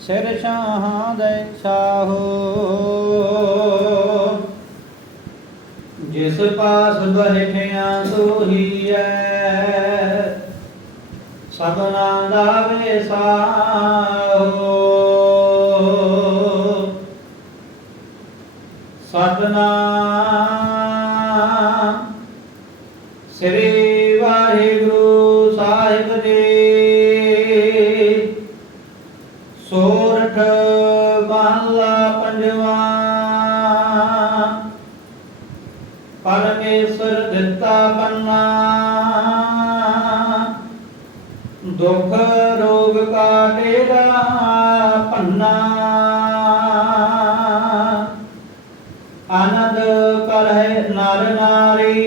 ਸਿਰ ਸ਼ਾਹਾਂ। ਦੇ ਸਾਹੋ ਜਿਸ ਪਾਸ ਬਹਿਠਿਆ ਸੋਹੀ ਐ, ਸਭਨਾ ਦਾ ਵੇਸਾਹੋ। ਸਤਨਾਮ ਸ੍ਰੀ ਵਾਹਿਗੁਰੂ ਸਾਹਿਬ ਜੀ ਮਹਲਾ ਪੰਜਵਾ। ਪਰਮੇਸ਼ਰ ਦਿੱਤਾ ਬੰਨਾ ਦੁੱਖ ਰੋਗ ਕਾ ਡੇਰਾ ਪੰਨਾ। ਆਨੰਦ ਕਰਹਿ ਨਰ ਨਾਰੀ।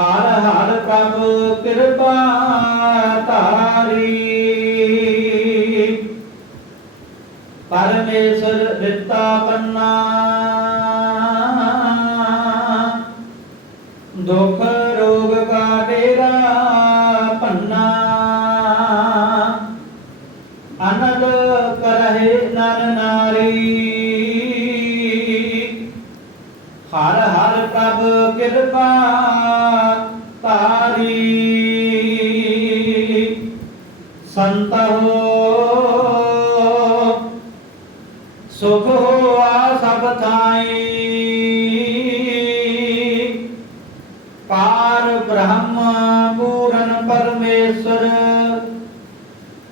ਹਰ ਹਰ ਪ੍ਰਭ ਕਿਰਪਾ ਤਾਰੀ ਪਰਮੇਸ਼ਰ ਦਿੱਤਾ ਬੰਨਾ ਦੁਖ ਰੋਗ ਕਾ ਡੇਰਾ ਪੰਨਾ ਅਨੰਦ ਕਰਹਿ ਨਰ ਨਾਰੀ ਹਰ ਹਰ ਪ੍ਰਭ ਕਿਰਪਾ ਸੁਖ ਹੋਆ ਸਭ ਥਾਈ। ਪਾਰ ਬ੍ਰਹਮ ਪੂਰਨ ਪਰਮੇਸ਼ਰ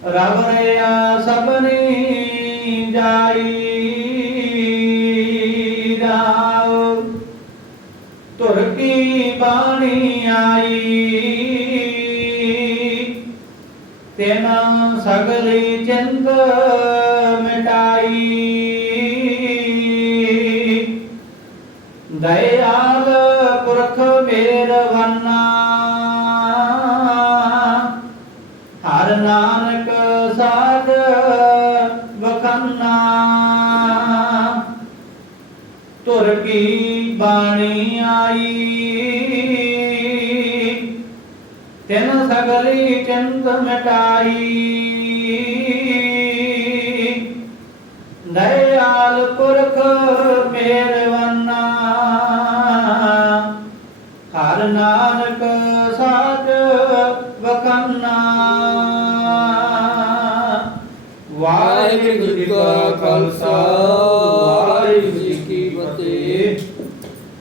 ਰਬ ਰਿਆ ਸਭਨੀ ਜਾਈ। ਰਾਉ ਤੁਰ ਕੀ ਬਾਣੀ ਆਈ। ਤੇਨਾ ਸਗਲੀ ਚਿੰਤ ਮਿਟਾਈ। ਦਇਆਲ ਪੁਰਖ ਮੇਰਵੰਨਾ ਹਰ ਨਾਨਕ ਸਾਧ ਬਖੰਨਾ ਤੁਰ ਕੀ ਬਾਣੀ ਆਈ ਤਿਨ ਸਗਲੀ ਚਿੰਤ ਮਿਟਾਈ। ਦਇਆਲ ਪੁਰਖ ਮੇਰਵੰਨਾ ਹਰ ਨਾਨਕ ਸਾਧ ਵਖੰਨਾ। ਵਾਹਿਗੁਰੂ ਜੀ ਕਾ ਖਾਲਸਾ।